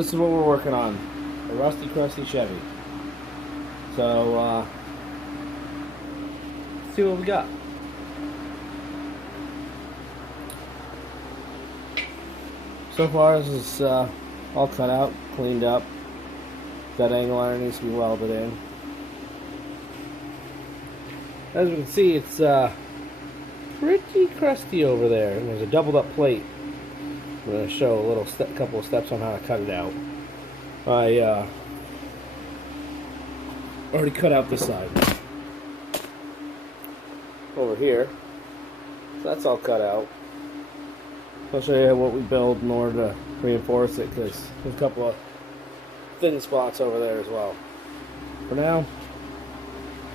This is what we're working on, a rusty, crusty Chevy. So, let's see what we got. So far, this is all cut out, cleaned up. That angle iron needs to be welded in. As you can see, it's pretty crusty over there, and there's a doubled up plate. I'm going to show a little couple of steps on how to cut it out. I already cut out this side over here, so that's all cut out. I'll show you what we build in order to reinforce it, because there's a couple of thin spots over there as well. For now,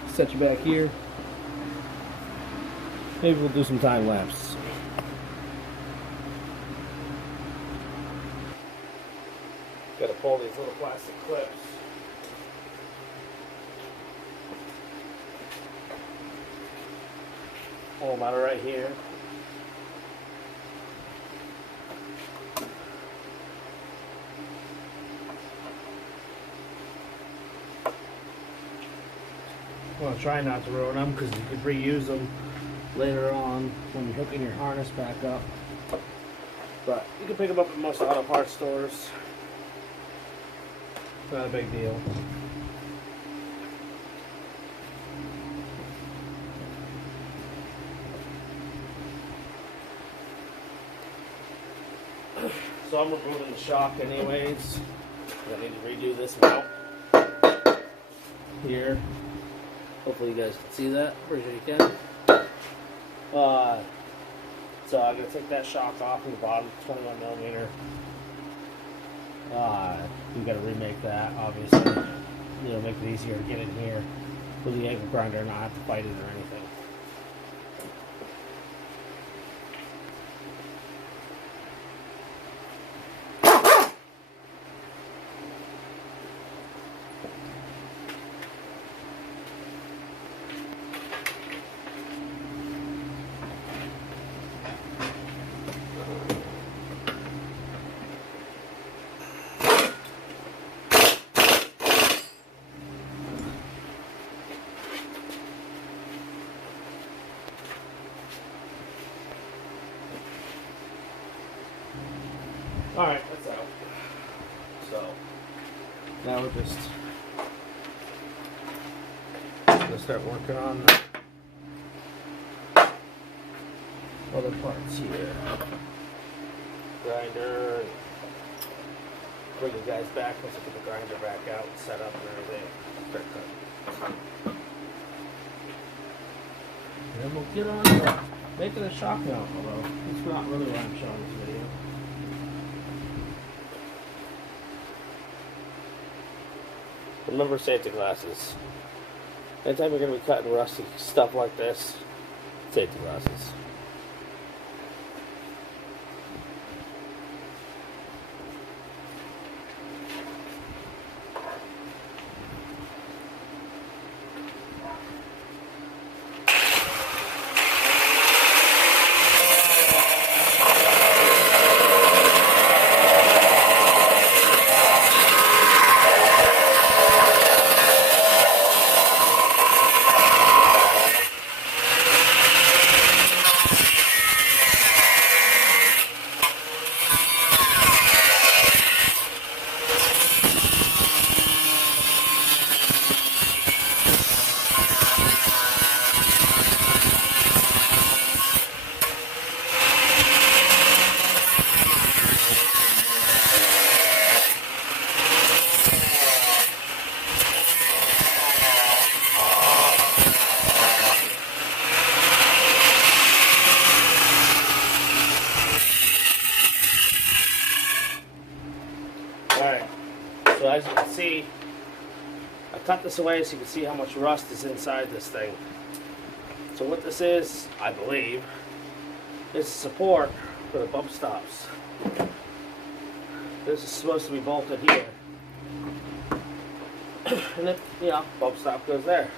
set you back here. Maybe we'll do some time lapse. Got to pull these little plastic clips. Pull them out of right here. I'm going to try not to ruin them, because you could reuse them later on when you're hooking your harness back up. But you can pick them up at most auto parts stores. Not a big deal. So I'm removing the shock anyways. I need to redo this mount here. Hopefully you guys can see that. Pretty sure you can. So I'm going to take that shock off from the bottom, 21mm. We've got to remake that, obviously. You know, make it easier to get in here with the angle grinder and not have to fight it or anything. Alright, that's out. So, now we're just going to start working on the other parts here. Grinder. Bring the guys back once I get the grinder back out and set up and everything. Start cutting. And then we'll get on to making a shock mount, although it's not really what I'm showing this video. Remember safety glasses. Anytime you're going to be cutting rusty stuff like this, safety glasses. So as you can see, I cut this away so you can see how much rust is inside this thing. So what this is, I believe, is support for the bump stops. This is supposed to be bolted here. And if, you know, bump stop goes there.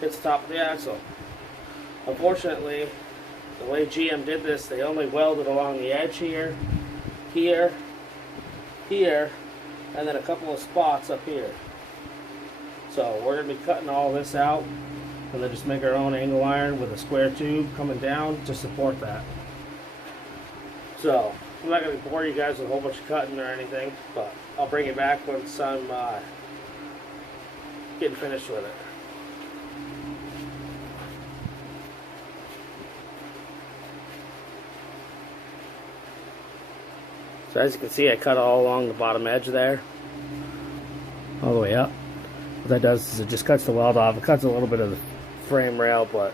Hits the top of the axle. Unfortunately, the way GM did this, they only welded along the edge here, here, here, and then a couple of spots up here. So we're going to be cutting all this out and then just make our own angle iron with a square tube coming down to support that. So I'm not going to bore you guys with a whole bunch of cutting or anything, but I'll bring you back once I'm getting finished with it. So as you can see, I cut all along the bottom edge there, all the way up. What that does is it just cuts the weld off. It cuts a little bit of the frame rail, but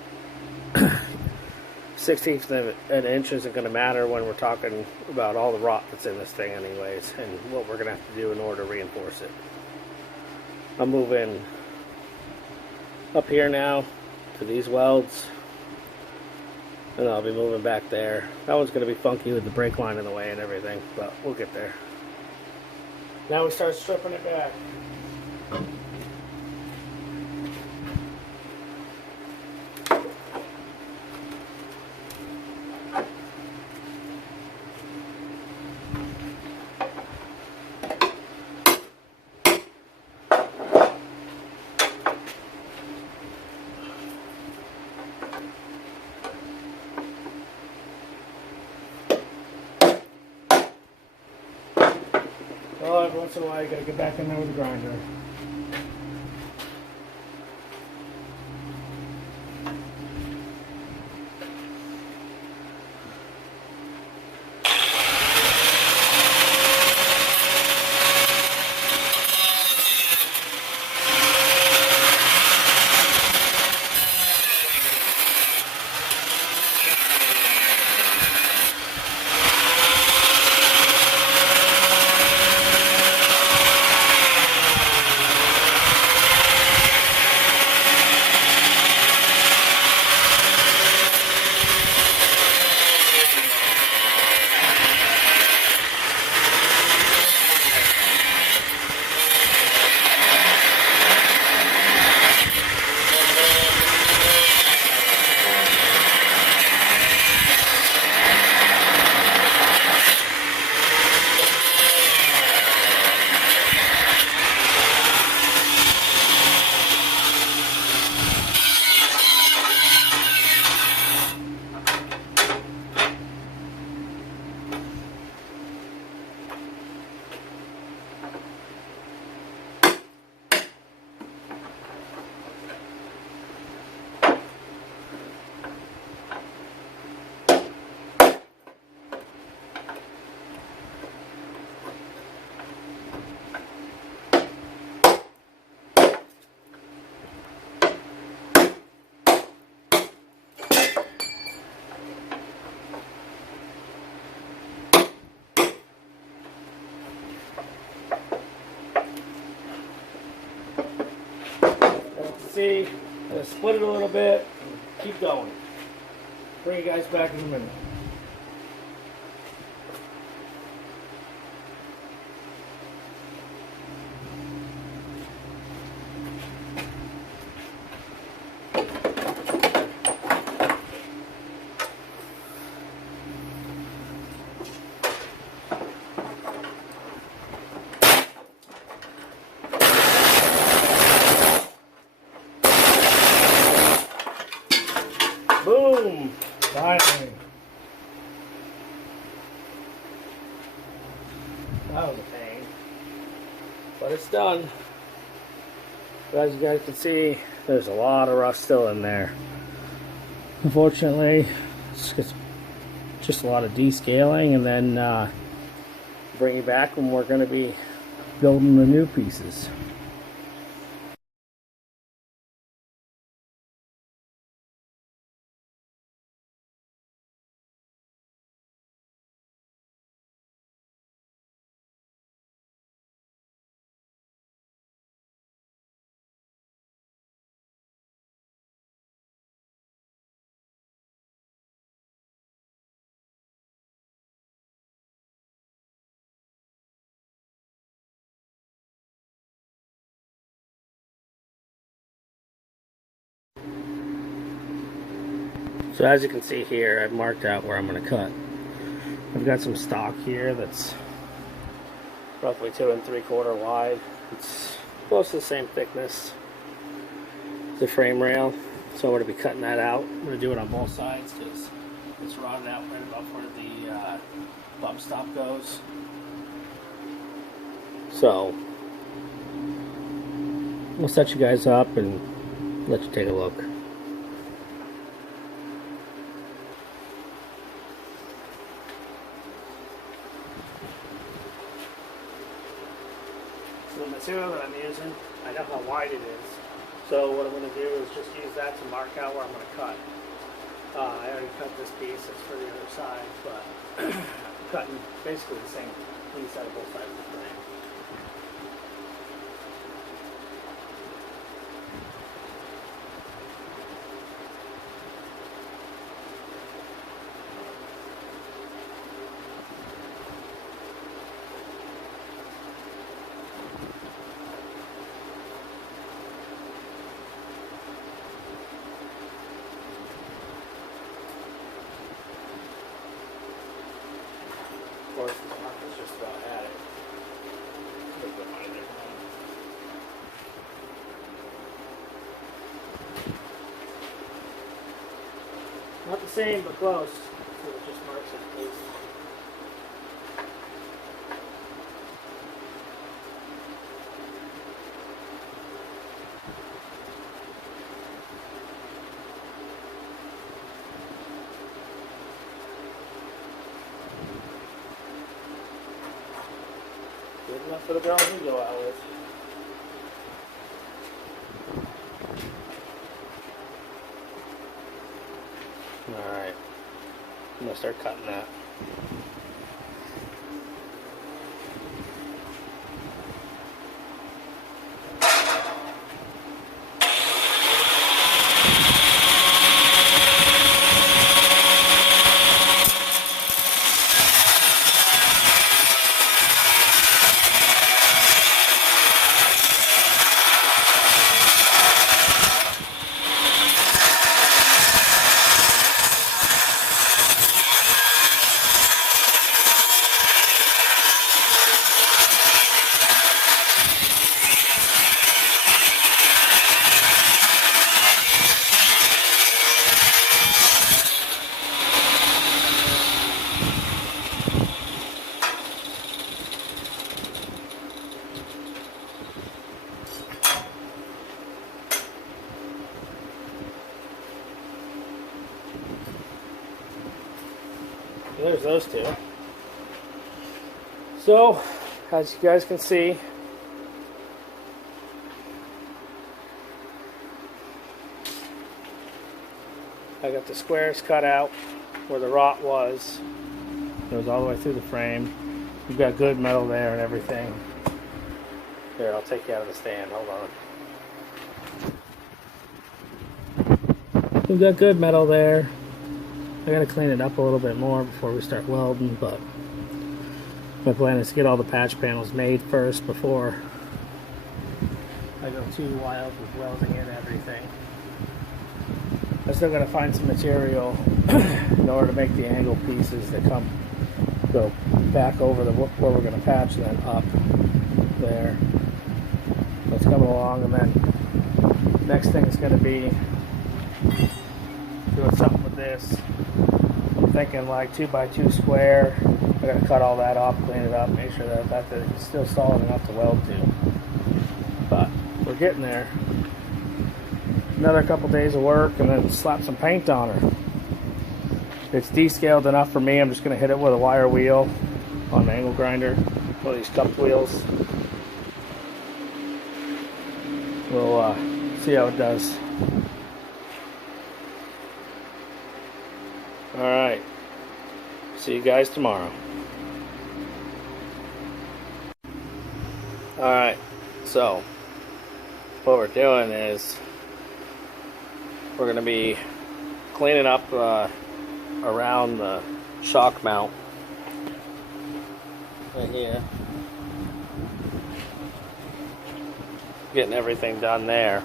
1/16 of an inch isn't going to matter when we're talking about all the rot that's in this thing anyways, and what we're going to have to do in order to reinforce it. I'm moving up here now to these welds, and I'll be moving back there. That one's going to be funky with the brake line in the way and everything, but we'll get there. Now we start stripping it back. Well, every once in a while you gotta get back in there with the grinder. See, I'm gonna split it a little bit, keep going. Bring you guys back in a minute. Boom! Finally. That was a pain. But it's done. But as you guys can see, there's a lot of rust still in there. Unfortunately, it's just a lot of descaling, and then bring it back when we're going to be building the new pieces. So as you can see here, I've marked out where I'm going to cut. I've got some stock here that's roughly 2 3/4 wide. It's close to the same thickness as the frame rail, so we're going to be cutting that out. I'm going to do it on both sides because it's rotted out right about where the bump stop goes. So we'll set you guys up and let you take a look. So the material that I'm using, I know how wide it is. So what I'm going to do is just use that to mark out where I'm going to cut. I already cut this piece, it's for the other side, but I'm cutting basically the same piece out of both sides of the frame. Of course, the mark is just about at it. A little bit wider. Not the same, but close. So it just marks it close. Good enough for the girls we go out with. Alright, I'm going to start cutting that. There's those two. So, as you guys can see, I got the squares cut out where the rot was. It goes all the way through the frame. You've got good metal there and everything. Here, I'll take you out of the stand. Hold on. We've got good metal there. I gotta clean it up a little bit more before we start welding, but my plan is to get all the patch panels made first before I go too wild with welding and everything. I still gotta find some material in order to make the angle pieces that go back over where we're gonna patch and then up there. That's coming along, and then next thing is gonna be doing something with this. I'm thinking like 2x2 square. I gotta cut all that off, clean it up, make sure that it's still solid enough to weld to. But we're getting there. Another couple days of work and then slap some paint on her. It's descaled enough for me. I'm just gonna hit it with a wire wheel on an angle grinder, one of these cupped wheels. We'll see how it does. Alright, see you guys tomorrow. Alright, so what we're doing is we're going to be cleaning up around the shock mount right here. Getting everything done there.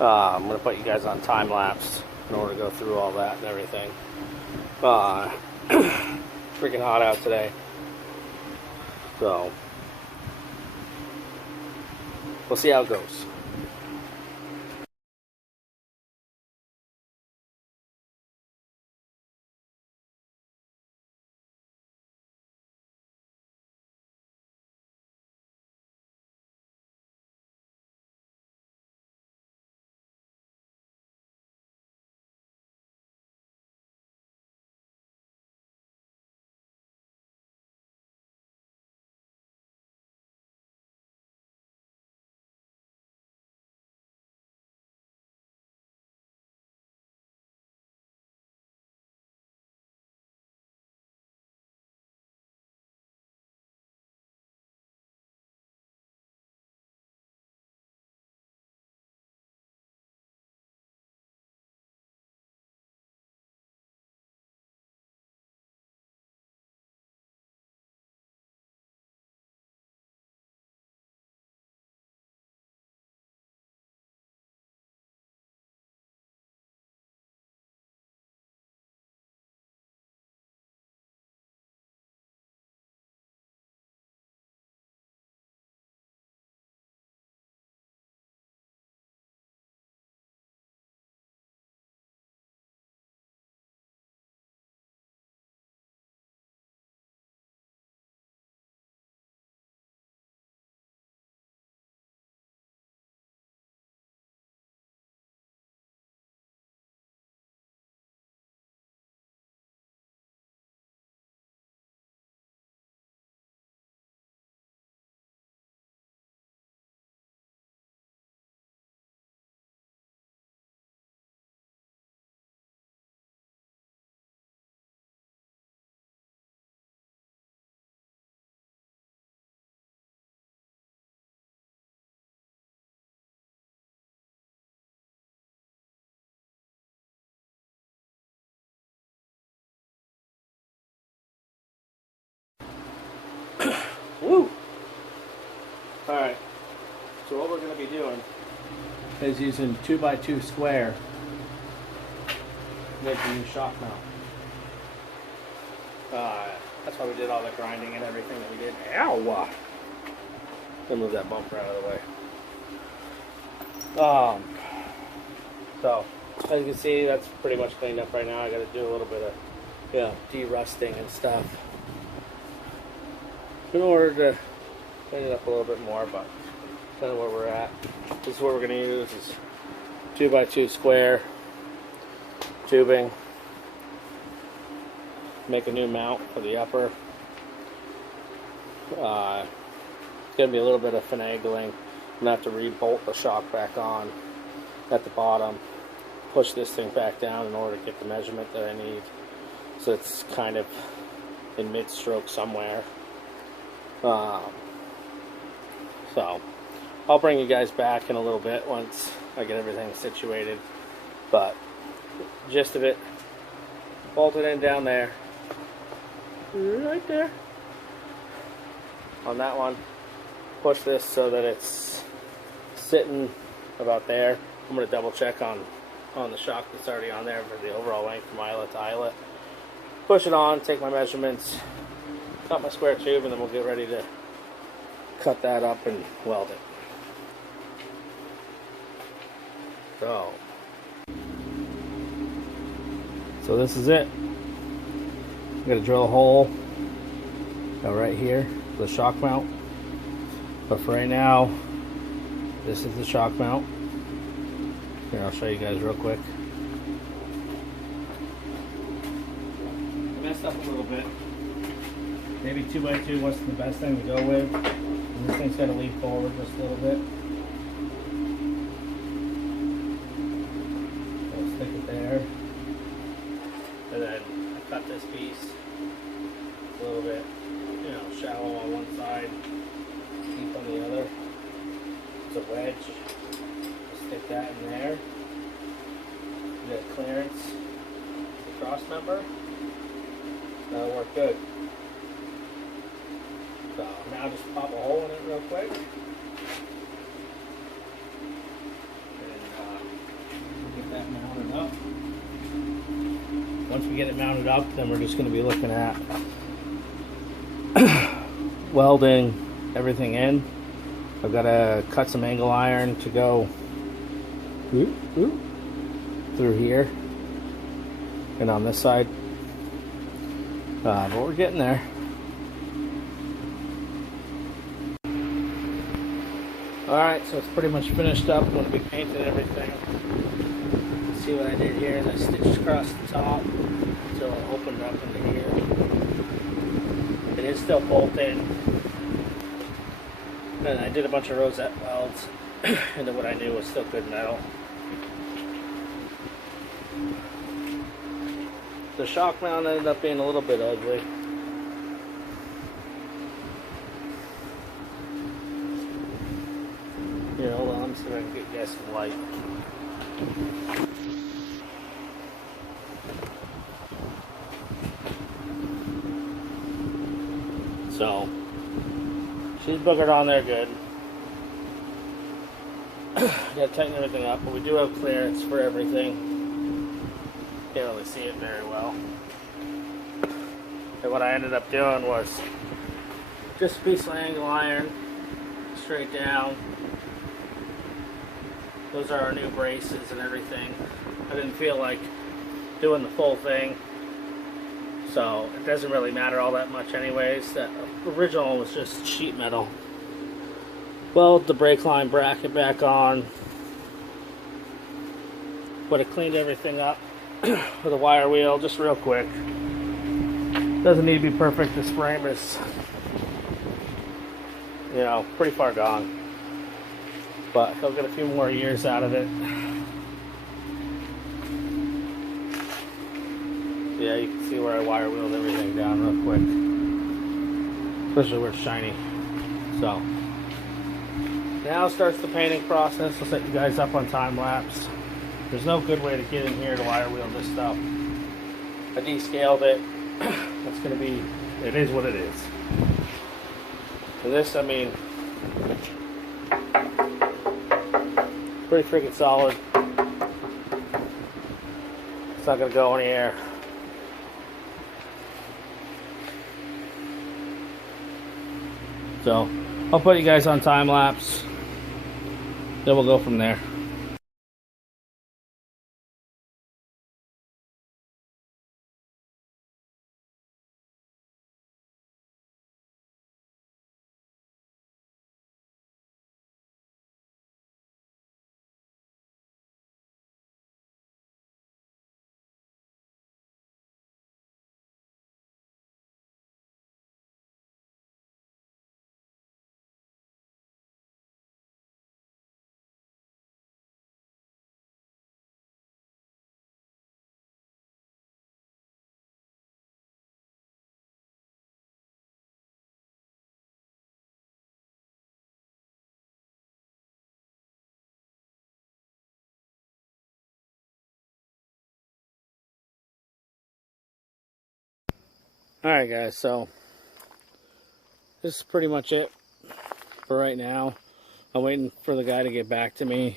I'm going to put you guys on time lapse in order to go through all that and everything. Freaking hot out today. So we'll see how it goes. Woo! Alright, so what we're going to be doing is using 2x2 square to make a new shock mount. That's why we did all the grinding and everything that we did. Ow! Gonna move that bumper out of the way. So, as you can see, that's pretty much cleaned up right now. I got to do a little bit of, de-rusting and stuff in order to clean it up a little bit more, but that's kind of where we're at. This is what we're going to use is 2x2 square tubing. Make a new mount for the upper. It's going to be a little bit of finagling. I'm going to have to re-bolt the shock back on at the bottom. Push this thing back down in order to get the measurement that I need. So it's kind of in mid-stroke somewhere. So I'll bring you guys back in a little bit once I get everything situated. But gist of it, bolt it in down there. Right there. On that one, push this so that it's sitting about there. I'm going to double check on the shock that's already on there for the overall length from eyelet to eyelet. Push it on, take my measurements, cut my square tube, and then we'll get ready to cut that up and weld it. So this is it. I'm going to drill a hole right here for the shock mount. But for right now, this is the shock mount. Here, I'll show you guys real quick. I messed up a little bit. Maybe 2x2 wasn't the best thing to go with. And this thing's got to lean forward just a little bit. So stick it there. And then I cut this piece a little bit, shallow on one side, deep on the other. It's a wedge. Stick that in there. You got clearance, the cross member. That'll work good. So now just pop a hole in it real quick. And get that mounted up. Once we get it mounted up, then we're just going to be looking at welding everything in. I've got to cut some angle iron to go through here and on this side. But we're getting there. Alright, so it's pretty much finished up. I'm going to be painting everything. See what I did here is I stitched across the top until it opened up into here. It is still bolted. And I did a bunch of rosette welds into what I knew was still good metal. The shock mount ended up being a little bit ugly. Here, hold on, I'm see if I can get you guys some light. So, she's boogered on there good. Gotta tighten everything up, but we do have clearance for everything. Can't really see it very well. And what I ended up doing was just a piece of angle iron straight down. Those are our new braces and everything. I didn't feel like doing the full thing, so it doesn't really matter all that much anyways. That original was just sheet metal. Weld the brake line bracket back on, but it cleaned everything up with a wire wheel just real quick. Doesn't need to be perfect. This frame is, you know, pretty far gone, but he'll get a few more years out of it. Yeah, you can see where I wire wheeled everything down real quick, especially where it's shiny. So now starts the painting process. I'll set you guys up on time lapse. There's no good way to get in here to wire wheel this stuff. I descaled it. That's gonna be, it is what it is. And this, I mean, pretty freaking solid. It's not gonna go anywhere. So I'll put you guys on time lapse. Then we'll go from there. Alright guys, so this is pretty much it for right now. I'm waiting for the guy to get back to me.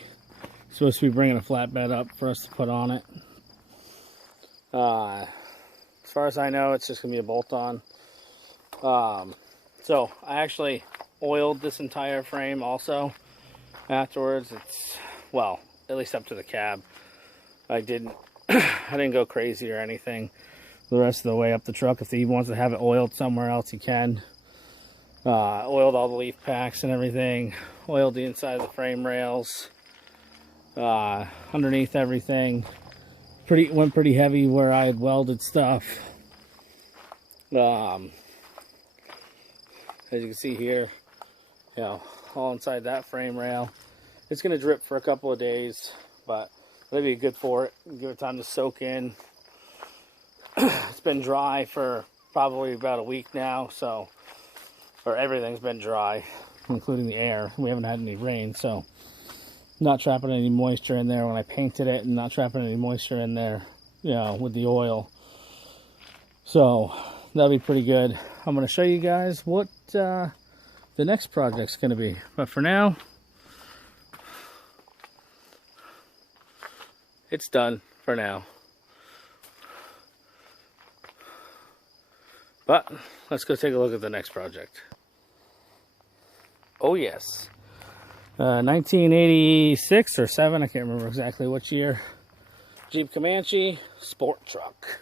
He's supposed to be bringing a flatbed up for us to put on it. As far as I know, it's just going to be a bolt-on. So I actually oiled this entire frame also afterwards. It's, well, at least up to the cab. I didn't go crazy or anything the rest of the way up the truck. If he wants to have it oiled somewhere else, he can. Oiled all the leaf packs and everything. Oiled the inside of the frame rails. Underneath everything. Went pretty heavy where I had welded stuff. As you can see here, you know, all inside that frame rail. It's going to drip for a couple of days, but that'll be good for it. Give it time to soak in. It's been dry for probably about a week now, so, or everything's been dry, including the air. We haven't had any rain, so not trapping any moisture in there when I painted it, and not trapping any moisture in there, you know, with the oil. So that'll be pretty good. I'm going to show you guys what the next project's going to be. But for now, it's done for now. But let's go take a look at the next project. Oh yes, 1986 or 7, I can't remember exactly which year. Jeep Comanche sport truck.